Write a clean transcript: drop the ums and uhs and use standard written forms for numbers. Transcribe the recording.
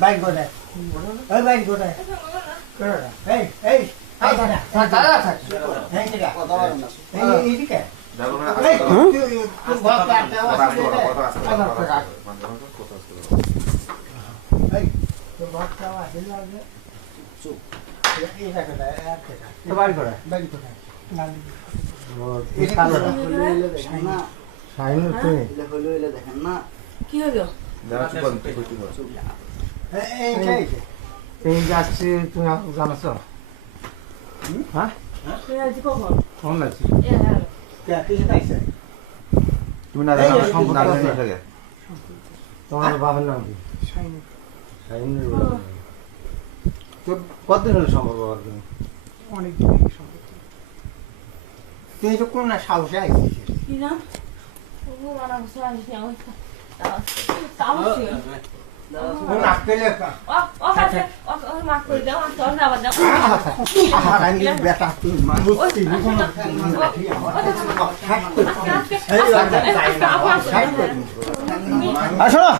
bike গোটা ওই bike গোটা এই এই দাদা থাক এই দিকে কি হলো এই যাচ্ছি তুমি জানাচ্ছ হ্যাঁ ফোন লাগছে তুমি না জানো সম্পূর্ণ আলাদা থাকে তোমার বাবার নাম কি শাহিনুর বাবা তো কতদিন হলো সম্পর্ক বাবার অনেক দিন সম্পর্ক তুই তো কোন না সাহসে আইছিস কি না ও মানা বসে আছি আমি তাও কোন আসলে ও কাছে ও মা করে দাও আর তোর না বাদ দাও আমি বেটা তুই মানুষ তুই কোন আসো